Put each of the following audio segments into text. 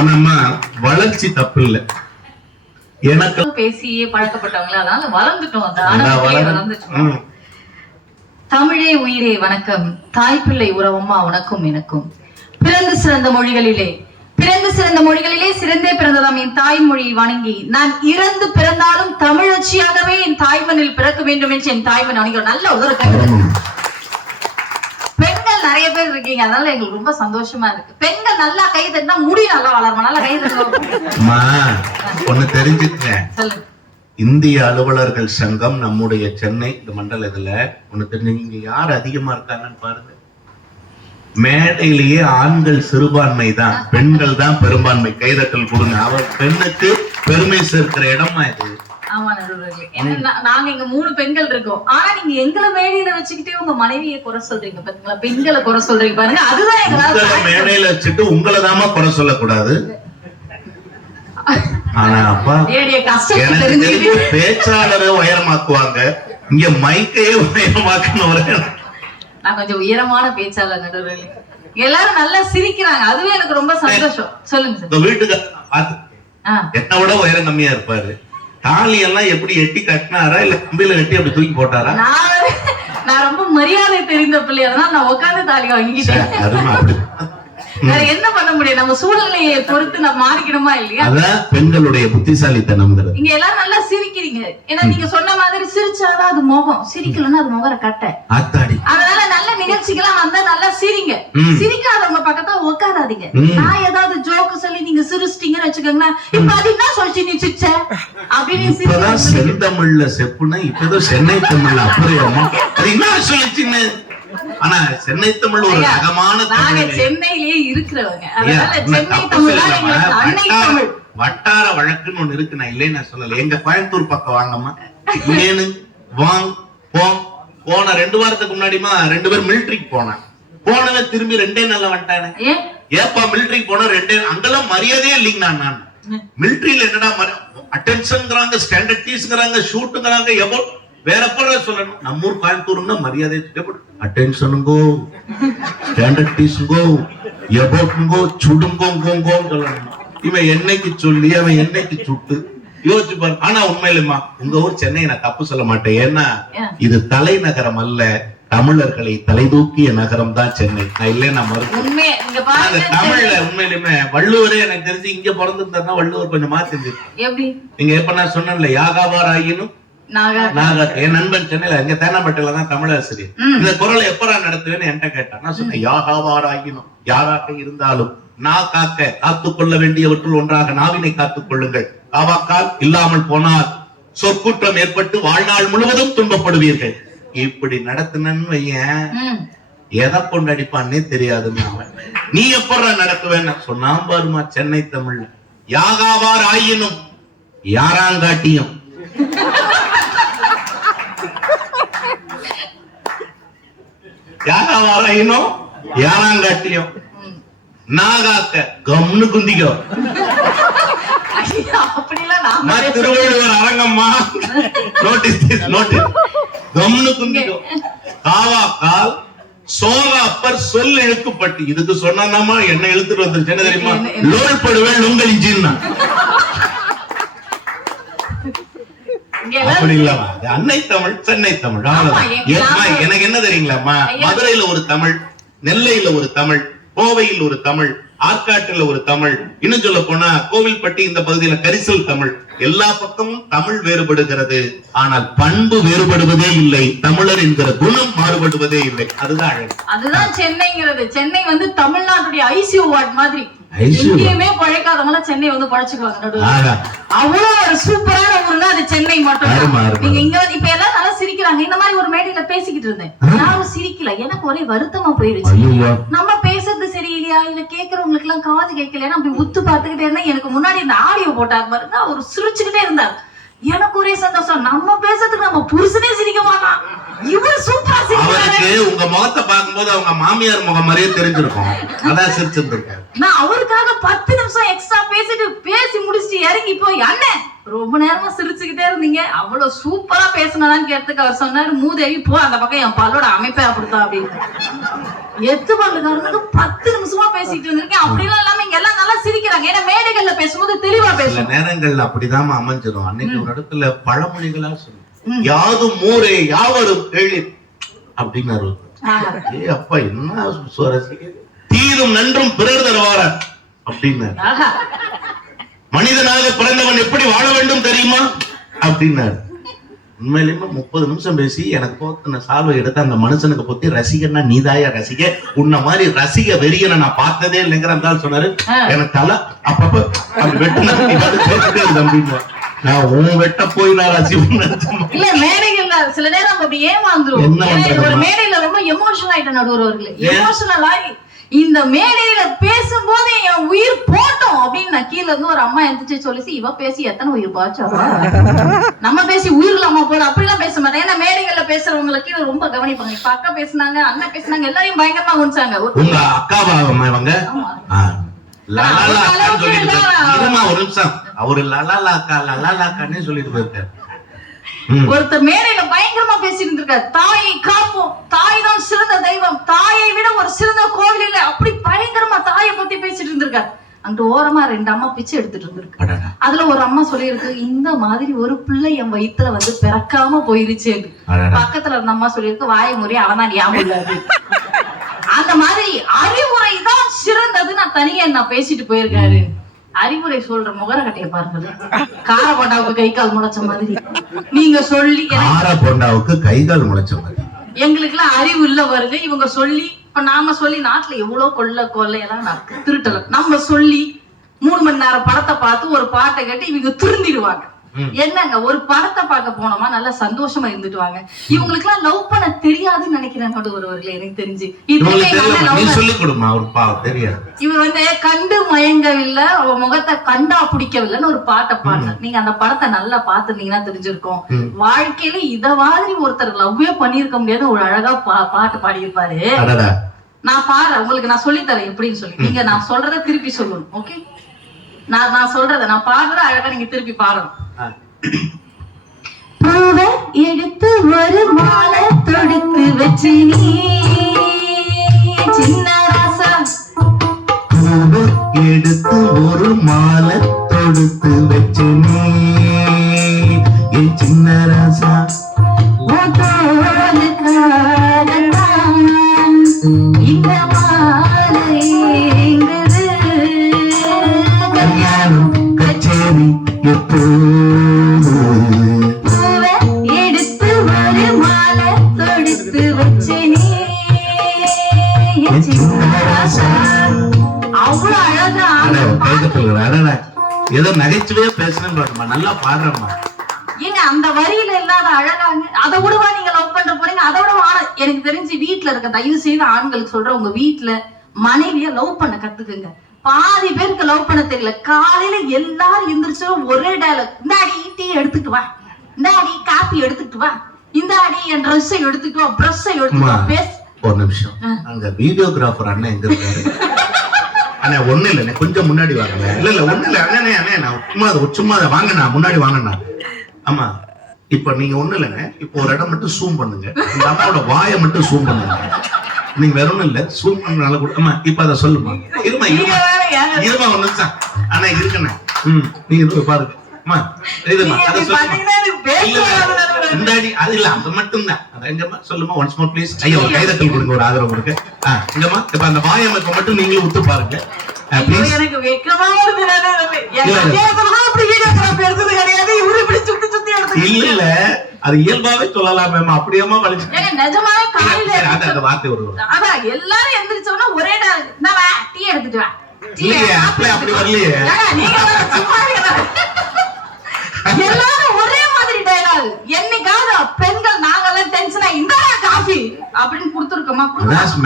ஆனா வளர்ச்சி தப்பு இல்லை. எனக்கு பேசியே பழக்கப்பட்டவங்கள, அதனால வளர்ந்துட்டோம். அந்த ஆனந்தத்திலே வளர்ந்துட்டோம். தமிழே உயிரே வணக்கம், தாய்ப்பிள்ளை உறவம்மா உனக்கும் எனக்கும். பிறந்து சிறந்த மொழிகளிலே சிறந்தே பிறந்ததாம் என் தாய்மொழி வணங்கி, நான் இறந்து பிறந்தாலும் தமிழச்சியாகவே என் தாய்மண்ணில் பிறக்க வேண்டும் என்று என் தாய்மண் வணங்குகிறோம். நல்ல ஒரு பெண்கள் நிறைய பேர் இருக்கீங்க, அதனால எங்களுக்கு ரொம்ப சந்தோஷமா இருக்கு. பெண்கள் நல்லா கை தட்டினா முடி நல்லா வளருமா? நல்லா கை தட்டுமா? ஒண்ணு தெரிஞ்சுக்கிறேன். சொல்லுங்க. இந்திய அலுவலர்கள் சங்கம் நம்முடைய சென்னை இந்த மண்டலத்துல ஒண்ணு தெரிஞ்சு யார் அதிகமா இருக்காங்கன்னு பாருங்க. மேடையிலேயே ஆண்கள் சிறுபான்மை தான், பெண்கள் தான் பெரும்பான்மை. கைதட்டல் கொடுங்க. அவர் பெண்ணுக்கு பெருமை சேர்க்கிற இடமா இது. ஆமா நடுவர்களே, நாங்க இங்க 3 பெண்கள் இருக்கோம். ஆனா நீங்க எங்களை மேடையில வச்சுக்கிட்டே உங்க மனைவியை குறை சொல்றீங்க பாத்தீங்களா? பெண்களை குறை சொல்றீங்க பாருங்க. அதுதான் எங்களால மேடையில வச்சுட்டு உங்களை தாமா குறை சொல்லக்கூடாது. ஆனா அப்பா பேச்சாளரை உயரமாக்குவாங்க, இங்க மைக்கையே உயரமாக்கணும். நான் கொஞ்சம் உயரமான பேச்சாளர் நடுவர்களே. எல்லாரும் நல்லா சிரிக்கிறாங்க, அதுவே எனக்கு ரொம்ப சந்தோஷம். சொல்லுங்க சார். வீட்டுக்கு என்ன விட உயரம் கம்மியா இருப்பாரு. தாலி எல்லாம் எப்படி எட்டி கட்டினாரா இல்ல கம்பியில கட்டி அப்படி தூக்கி போட்டாரா? நான் ரொம்ப மரியாதை தெரிந்த பிள்ளை, அதனால நான் உட்காந்து தாலி வாங்கிட்டேன். வேற என்ன பண்ண முடியும்? நம்ம சூழ்நிலையை பொறுத்து நம்ம மாறிக்கணுமா இல்லையா? அதான் பெண்களுடைய புத்திசாலித்தனம். இங்க எல்லாரும் நல்லா சிரிக்கிறீங்க. ஏன்னா நீங்க சொன்ன மாதிரி சிரிச்சாதான் அது முகம், சிரிக்கலன்னா அது முகர கட்டை. அதனால நல்ல நிகழ்ச்சிகள்லாம் வந்தா நல்லா சிரிங்க. சிரிக்காதவங்க பக்கத்துல உட்காராதீங்க. நான் ஏதாவது ஜோக்கு சொல்லி நீங்க சிரிச்சிட்டீங்கன்னு வச்சுக்கோங்களேன், இப்ப அது என்ன சொல்லிச்சு நீ சிரிச்ச அப்படின்னு. செந்தமிழ்ல செப்புனா இப்பதான் சென்னை தமிழ்ல அப்புறம் அது என்ன சொல்லிச்சுன்னு. ஆனா சென்னை தமிழ் ஒரு ரகமான சென்னையிலேயே இருக்கிறவங்க, அதனால சென்னை தமிழ் வட்டார வழக்குன்னு ஒண்ணு இருக்கு. நான் இல்லைன்னு நான் சொல்லல. எங்க கோயம்புத்தூர் பக்கம் வாங்கம்மா, ஏனு வாங் போம். போன 2 வாரத்துக்கு முன்னாடிமா 2 பேர் மிலிட்டரிக்கு போனவன் திரும்பி 2 நாள்ல வந்துட்டானே. ஏப்பா மிலிட்டரிக்கு போன 2 அங்கெல்லாம் மரியாதையே இல்லைங்க. நான் மிலிட்டரியில என்னடா அட்டென்ஷன்ங்கிறாங்க, ஸ்டாண்டர்ட் டீஸ்ங்கிறாங்க, ஷூட்டுங்கிறாங்க, எபோ வேற போல சொல்லணும். நம்ம ஊர் கோயம்புத்தூர்னா மரியாதை அட்டென்ஷனுங்கோ, ஸ்டாண்டர்ட் டீஸ்ங்கோ, எபோட்ங்கோ, சுடுங்கோங்கோங்கோ சொல்லணும். இவன் என்னைக்கு சொல்லி அவன் என்னைக்கு சுட்டு யோசிச்சு பாரு. ஆனா உண்மையிலுமா உங்க ஊர் சென்னை நான் தப்பு சொல்ல மாட்டேன். ஏன்னா இது தலைநகரம் அல்ல, தமிழர்களை தலை தூக்கிய நகரம் தான் சென்னை. நான் இல்ல நான் மறுக்கிறேன். தமிழ்ல உண்மையிலுமே வள்ளுவரே எனக்கு தெரிஞ்சு இங்க பிறந்திருந்தா வள்ளுவர் கொஞ்சம் மாத்தி. நீங்க எப்ப நான் சொன்னேன்ல, யாகாவார் ஆயினும் என் நண்பன் சென்னையில எங்க தேனாம்பேட்டையில தான் தமிழாசிரியர். இந்த குரலை எப்பரா நடத்துவேன்னு என்கிட்ட கேட்டான். நான் சொன்னேன், யாகாவார் ஆயினும் யாராக இருந்தாலும் காத்துக்கொள்ள வேண்டியவற்றுள் ஒன்றாக நாவினை காத்துக் கொள்ளுங்கள். காவாக்கால் இல்லாமல் போனால் சொற்குற்றம் ஏற்பட்டு வாழ்நாள் முழுவதும் துன்பப்படுவீர்கள். இப்படி நடத்தினன்னு வையன், எதை கொண்டு அடிப்பான்னே தெரியாது. நீ எப்படா நடத்துவேன்னு சொன்னா பாருமா சென்னை தமிழ்ல, யாகாவார் ஆயினும் யாராங்காட்டியும் யாராவாராயினும் யாராங்காட்டியும் நாகாக்க கம்னு குந்திக்கோ. திருவள்ளுவர் அரங்கம்மா நோட்டீஸ் கம்னு குந்திக்கோ. காவாக்கால் சோக அப்பர் சொல் இழுக்கப்பட்டு. இதுக்கு சொன்னாமா என்ன இழுத்துட்டு வந்துருச்சு என்ன தெரியுமா? லோல் படுவேன் உங்கள் இன்ஜின். அப்படி இல்லாம அன்னை தமிழ் சென்னை தமிழ். எனக்கு என்ன தெரியுங்களாம்மா, மதுரையில ஒரு தமிழ், நெல்லையில ஒரு தமிழ், கோவையில் ஒரு தமிழ், ஆற்காட்டுல ஒரு தமிழ், இன்னும் சொல்ல போனா கோவில்பட்டி இந்த பகுதியில கரிசல் தமிழ். எல்லா பக்கமும் தமிழ் வேறுபடுகிறது, ஆனால் பண்பு வேறுபடுவதே இல்லை. தமிழர் என்கிற குணம் மாறுபடுவதே இல்லை. அதுதான் சென்னைங்கிறது. சென்னை வந்து தமிழ்நாட்டுடைய ஐசியூ வார்டு மாதிரி. எங்கேயுமே பழைக்காதவங்க சென்னை வந்து பழைச்சுக்குவாங்க. அவ்வளவு ஒரு சூப்பரான ஊர்னா அது சென்னை மட்டும். நீங்க இங்க வந்து இப்ப எல்லாம் நல்லா சிரிக்கிறாங்க. இந்த மாதிரி ஒரு மேடையில பேசிக்கிட்டு இருந்தேன், யாரும் சிரிக்கல. எனக்கு ஒரே வருத்தமா போயிருச்சு. நம்ம பேசுறது சரியில்லையா இல்ல கேக்குறவங்களுக்கு எல்லாம் காது கேட்கல. அப்படி உத்து பார்த்துக்கிட்டே இருந்தா எனக்கு முன்னாடி இந்த ஆடியோ போட்டார் பாருங்க, அவர் சிரிச்சுக்கிட்டே இருந்தார். எனக்கு ஒரே சந்தோஷம். நம்ம பேசுறதுக்கு நம்ம புருஷனே சிரிக்க மாட்டான், இவர் சூப்பரா சிரிக்கிறாரு. உங்க முகத்தை பார்க்கும்போது அவங்க மாமியார் முகம் மாதிரியே தெரிஞ்சிருக்கும். அதான் சிரிச்சிருந்திருக்காரு. நான் அவருக்காக 10 நிமிஷம் எக்ஸ்ட்ரா பேசி முடிச்சுட்டு இறங்கி போய், அண்ணன் ரொம்ப நேரமா சிரிச்சுக்கிட்டே இருந்தீங்க, அவ்வளவு சூப்பரா பேசினான்னு கேட்டதுக்கு அவர் சொன்னாரு, மூதேவி போ அந்த பக்கம், என் பல்லோட அமைப்பே அப்படித்தான் அப்படின்னு. 8 பல்லுக்காரனுக்கு 10 நிமிஷமா பேசிட்டு இருந்திருக்கேன். அப்படிலாம் இல்லாம இங்க எல்லாம் நல்லா சிரிக்கிறாங்க. ஏன்னா மேடைகள்ல பேசும்போது தெளிவா சில பேசணும். நேரங்கள்ல அப்படிதான் அமைஞ்சிடும். அன்னைக்கு ஒரு இடத்துல பழமொழிகளா சொல்லும், யாதும் ஊரே யாவரும் கேளு அப்படின்னாரு. ஏ அப்பா என்ன சுவாரஸ்யம், தீரும் நன்றும் பிறர் தருவார அப்படின்னாரு. மனிதனாக பிறந்தவன் எப்படி வாழ வேண்டும் தெரியுமா அப்படின்னாரு. உண்மையிலுமே 30 நிமிஷம் பேசி எனக்கு போத்தின சால்வை எடுத்து அந்த மனுஷனுக்கு பொத்தி, ரசிகன்னா நீதாயா ரசிக, உன்ன மாதிரி ரசிக வெறியனை நான் பார்த்ததே இல்லைங்கிற அந்த சொன்னாரு. எனக்கு தலை அப்பப்ப அப்படி வெட்டின நான் உன் வெட்ட போய் நான் ரசிகன் இல்ல. மேடைகள்ல சில நேரம் அப்படி ஏமாந்துரும். ஒரு மேடையில ரொம்ப எமோஷனல் ஆயிட்ட நடுவர்களே, எமோஷனல் ஆகி இந்த மேடையில பேசும்போது என் உயிர் போட்டோம் அப்படின்னு நான் கீழ இருந்து ஒரு அம்மா எந்திரிச்சு சொல்லிச்சு, இவ பேசி எத்தனை உயிர் பாச்சா, நம்ம பேசி உயிர் இல்லாம போல அப்படிலாம் பேச மாட்டேன். ஏன்னா மேடைகள்ல பேசுறவங்களுக்கு ரொம்ப கவனிப்பாங்க. இப்ப அக்கா பேசினாங்க, அண்ணன் பேசினாங்க, எல்லாரையும் பயங்கரமா குடிச்சாங்க. உங்க அக்காவா இவங்க ஒரு நிமிஷம் அவரு லலாலாக்கா லலாலாக்கான்னு சொல்லிட்டு போயிருக்காரு. ஒருத்தர் மேடையில பயங்கரமா பேசிட்டு இருக்காரு, தாயை காப்போம், தாய் தான் சிறந்த தெய்வம், தாயை விட ஒரு சிறந்த கோவில் இல்ல, அப்படி பயங்கரமா தாயை பத்தி பேசிட்டு இருந்திருக்காரு. அங்க ஓரமா 2 அம்மா பிச்சை எடுத்துட்டு இருந்திருக்கு. அதுல ஒரு அம்மா சொல்லியிருக்கு, இந்த மாதிரி ஒரு பிள்ளை என் வயித்துல வந்து பிறக்காம போயிருச்சு. பக்கத்துல இருந்த அம்மா சொல்லியிருக்கு, வாய முறை அவன் ஞாபகம். அந்த மாதிரி அறிவுரை தான் சிறந்தது. நான் தனியா நான் பேசிட்டு போயிருக்காரு. அறிவுரை சொல்ற முகரக்கட்டைய பாருங்க, கார போண்டாவுக்கு கை கால் முளைச்ச மாதிரி நீங்க சொல்லி, கார போண்டாவுக்கு கை கால் முளைச்ச மாதிரி எங்களுக்கு எல்லாம் அறிவு இல்ல வருது. இவங்க சொல்லி, இப்ப நாம சொல்லி நாட்டுல எவ்வளவு கொள்ளையெல்லாம் நடக்கு, திருட்டலாம். நம்ம சொல்லி 3 மணி நேரம் படத்தை பார்த்து ஒரு பாட்டை கேட்டு இவங்க திருந்திடுவாங்க. என்னங்க, ஒரு படத்தை பார்க்க போனோமா நல்லா சந்தோஷமா இருந்துட்டு வாங்க. இவங்களுக்கு எல்லாம் லவ் பண்ண தெரியாதுன்னு நினைக்கிறேன் ஒருவர்களே, எனக்கு தெரிஞ்சு. இவர் வந்து கண்டு மயங்கவில்லை, அவ முகத்தை கண்டா பிடிக்கவில்லைன்னு ஒரு பாட்டை பாடுற. நீங்க அந்த படத்தை நல்லா பாத்துருந்தீங்கன்னா தெரிஞ்சிருக்கும். வாழ்க்கையில இத மாதிரி ஒருத்தர் லவ்வே பண்ணிருக்க முடியாத ஒரு அழகா பாட்டு பாடியிருப்பாரு. நான் பாடுறேன் உங்களுக்கு, நான் சொல்லி தரேன் எப்படின்னு சொல்லி. நீங்க நான் சொல்றத திருப்பி சொல்லணும். ஓகே, நான் சொல்றத நான் பாடுறத அழகா நீங்க திருப்பி பாடணும். பூவை எடுத்து ஒரு மாலை தொடுத்து வச்சு நீ சின்ன ராசா, பூவை எடுத்து ஒரு மாலை தொடுத்து வச்சு நீ என் சின்ன ராசா, இந்த மாலை கல்யாணம் கச்சேரி எடுத்து ஒரு மாலை தொடுத்து வச்சு நீ அவ்வளவு அழகா ஏதோ நகைச்சுவையா பேசுறேன், நல்லா பாடுறேம்மா. ஏங்க அந்த வரியில இல்லாத அழகாங்க, அதை விடவா நீங்க லவ் பண்ற போறீங்க? அதை விட எனக்கு தெரிஞ்சு வீட்டுல இருக்க தயவு செய்து ஆண்களுக்கு சொல்ற, உங்க வீட்டுல மனைவிய லவ் பண்ண கத்துக்குங்க. பாதி பேருக்கு லவ் பண்ண தெரியல. காலையில எல்லாரும் எந்திரிச்சோம் ஒரே டயலாக், இந்த அடி டீ எடுத்துட்டு வா, இந்த அடி காப்பி எடுத்துட்டு வா, இந்த அடி என் ட்ரெஸ் எடுத்துட்டு வா, பிரஷ் எடுத்துட்டு வா. பேஸ் ஒரு நிமிஷம், அங்க வீடியோகிராஃபர் அண்ணன் எங்க இருக்காரு? அண்ணா ஒண்ணு இல்ல, கொஞ்சம் முன்னாடி வாங்க. இல்ல ஒண்ணு இல்ல அண்ணே, அண்ணே நான் சும்மா வாங்க, நான் முன்னாடி வாங்கண்ணா. ஆமா, இப்ப நீங்க ஒண்ணு இல்லைங்க, இப்ப ஒரு இடம் மட்டும் ஜூம் பண்ணுங்க, இந்த அம்மாவோட வாயை மட்டும் ஜூம் பண்ணுங்க. நீங்க வேற ஒண்ணும் இல்ல, ஜூம் பண்ணால கொடுத்தமா. இப்ப அத சொல்லுமா, இருமா ஒரு நிமிஷம் அண்ணா இருக்குண்ணே. நீங்க பாருங்க சொல்லுமா, ஒன்ஸ் மோர் ப்ளீஸ். ஐயோ கைதட்டல் கொடுங்க, ஒரு ஆதரவு கொடுங்க. இங்கம்மா இப்ப அந்த வாயமைப்பை மட்டும் நீங்களும் உத்து பாருங்க. எனக்கு வெக்கமா வருது. இல்ல அது இயல்பாவே சொல்லலாம் மேம், அப்படியேமா வலிச்சு நிஜமாவே காலையில அந்த வார்த்தை வருது. அதான் எல்லாரும் எந்திரிச்சோன்னா ஒரே டீ எடுத்துட்டு வா. அப்படி வரலையே, எல்லாரும் ஒரே மாதிரி டயலாக். என்னைக்காவது பெண்கள் நாங்கெல்லாம் டென்ஷனா இந்த காஃபி அப்படின்னு கொடுத்துருக்கோமா?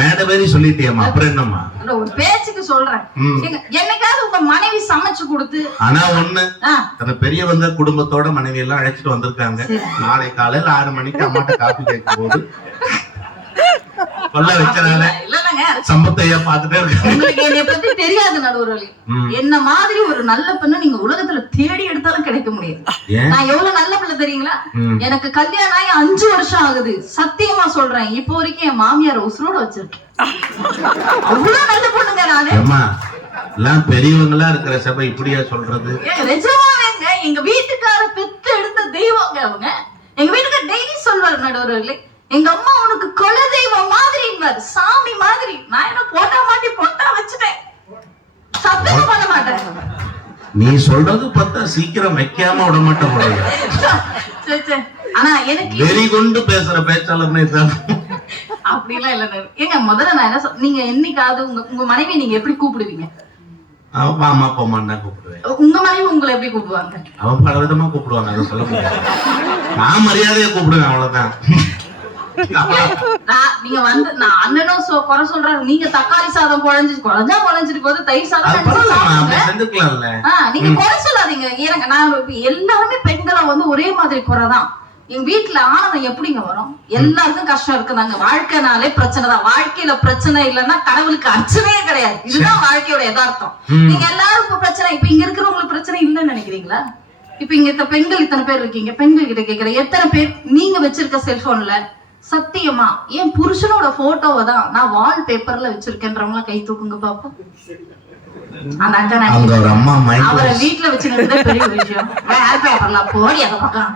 மேட மாதிரி சொல்லிட்டேமா, அப்புறம் என்னம்மா ஒரு பேச்சுக்கு சொல்றேன். என்னைக்காவது உங்க மனைவி சமைச்சு கொடுத்து, ஆனா ஒண்ணு, அந்த பெரியவங்க குடும்பத்தோட மனைவி எல்லாம் அழைச்சிட்டு வந்திருக்காங்க. நாளை காலையில 6 மணிக்கு அம்மாட்ட காப்பி கேட்கும் போது சொல்ல வச்சனால சம்பத்தையா பாத்துட்டே இருக்காங்க. உங்களுக்கு என்னைய பத்தி தெரியாது நடுவர்களே, என்ன மாதிரி ஒரு நல்ல பெண்ணு நீங்க உலகத்துல தேடி எடுத்தாலும் கிடைக்க முடியாது. நான் எவ்வளவு நல்ல பிள்ளை தெரியுங்களா? எனக்கு கல்யாணம் ஆகி 5 வருஷம் ஆகுது. சத்தியமா சொல்றேன், இப்போ வரைக்கும் என் மாமியார் உசுரோட வச்சிருக்கேன். அவ்வளவு நல்ல பொண்ணுங்க நானு. எல்லாம் பெரியவங்களா இருக்கிற சபை இப்படியா சொல்றது? நிஜமாவேங்க எங்க வீட்டுக்கார பெத்து எடுத்த தெய்வங்க அவங்க. எங்க வீட்டுக்கார டெய்லி சொல்வாரு நடுவர்களே, எங்க அம்மா உனக்கு குல தெய்வம் மாதிரி, சாமி மாதிரி. நான் என்ன போட்டா மாட்டி பொட்டா வச்சுட்டேன், சத்தியம் பண்ண மாட்டேன். நீ சொல்றது பார்த்தா சீக்கிரம் வைக்காம விட மாட்டேன். ஆனா எனக்கு வெறி கொண்டு பேசுற பேச்சாளர்னே தான். அப்படிலாம் இல்ல. ஏங்க முதல்ல நான் என்ன நீங்க என்னைக்காவது உங்க மனைவி நீங்க எப்படி கூப்பிடுவீங்க? அவன் அம்மா போமான்னு கூப்பிடுவேன். உங்க மனைவி உங்களை எப்படி கூப்பிடுவாங்க? அவன் பல விதமா கூப்பிடுவாங்க, அதை சொல்ல முடியாது. நான் மரியாதையா கூப்பிடுவேன், அவ்வளவுதான். நீங்க வந்து நான் அண்ணனும் குறை சொல்றாரு, நீங்க தக்காளி சாதம் குழஞ்சிட்டு போது தயிர் சாதம் செஞ்சுக்கலாம்ல. நீங்க குறை சொல்லாதீங்க. ஏங்க நான் எல்லாருமே பெண்களை வந்து ஒரே மாதிரி குறைதான். எங்க வீட்டுல ஆனந்தம் எப்படிங்க வரும்? எல்லாருக்கும் கஷ்டம் இருக்குதாங்க. வாழ்க்கைனாலே பிரச்சனை தான். வாழ்க்கையில பிரச்சனை இல்லைன்னா கடவுளுக்கு அர்ச்சனையே கிடையாது. இதுதான் வாழ்க்கையோட யதார்த்தம். நீங்க எல்லாரும் இப்ப பிரச்சனை, இப்ப இங்க இருக்கிறவங்களுக்கு பிரச்சனை இல்லைன்னு நினைக்கிறீங்களா? இப்ப இங்க பெண்கள் இத்தனை பேர் இருக்கீங்க, பெண்கள் கிட்ட கேக்குற எத்தனை பேர் நீங்க வச்சிருக்க செல்போன்ல சத்தியமா என் புருஷனோட போட்டோவை தான் நான் வால் பேப்பர்ல வச்சிருக்கேன்றவங்க கை தூக்குங்க பாப்போம். அந்த அக்கா அவரை வீட்டுல வச்சிருந்ததே பெரிய விஷயம். வால் பேப்பர்ல போடி அதை பக்கம்.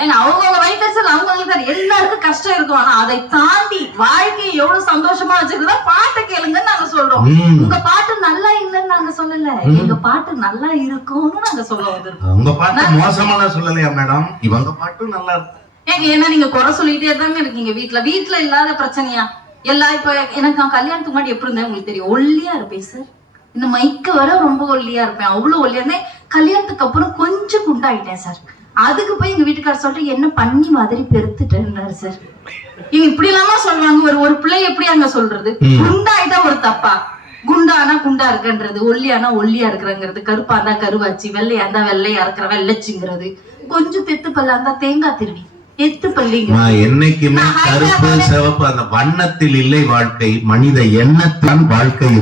ஏங்க அவங்க வயிற்றுச்சல் அவங்களுக்கு எல்லாருக்கும் கஷ்டம் இருக்கும். ஆனா அதை தாண்டி வாழ்க்கையை எவ்வளவு சந்தோஷமா வச்சிருக்கா பாட்டை கேளுங்கன்னு நாங்க சொல்றோம். உங்க பாட்டு நல்லா இல்லைன்னு நாங்க சொல்லல, எங்க பாட்டு நல்லா இருக்கும்னு நாங்க சொல்ல வந்திருக்கோம். உங்க பாட்டு மோசமா சொல்லலையா மேடம்? இவங்க பாட்டு நல்லா இருக்கு. ஏங்க ஏன்னா நீங்க குறை சொல்லிட்டே தாங்க இருக்கீங்க. வீட்டுல இல்லாத பிரச்சனையா எல்லாம். இப்ப எனக்கு நான் கல்யாணத்துக்கு முன்னாடி எப்படி இருந்தேன் உங்களுக்கு தெரியும். ஒல்லியா இருப்பேன் சார். இந்த மைக்க வர ரொம்ப ஒல்லியா இருப்பேன். அவ்வளவு ஒல்லியா இருந்தேன். கல்யாணத்துக்கு அப்புறம் கொஞ்சம் குண்டாயிட்டேன் சார். அதுக்கு போய் எங்க வீட்டுக்காரர் சொல்லிட்டு என்ன பண்ணி மாதிரி பெருத்துட்டேன்னாரு சார். இங்க இப்படி இல்லாம சொல்லுவாங்க. ஒரு பிள்ளை எப்படி அங்க சொல்றது? குண்டாயிட்டா ஒரு தப்பா? குண்டானா குண்டா இருக்குன்றது, ஒல்லியானா ஒல்லியா இருக்கிறங்கிறது, கருப்பா இருந்தா கருவாச்சி, வெள்ளையா இருந்தா வெள்ளையா இருக்கிற வெள்ளச்சிங்கிறது, கொஞ்சம் தெத்து பல்லா இருந்தா தேங்காய் திருவி எத்து பள்ளிங்க. என்னைக்குமே கருப்பு சிவப்பு அந்த வண்ணத்தில் இல்லை வாழ்க்கை, மனித எண்ணத்தான் வாழ்க்கை.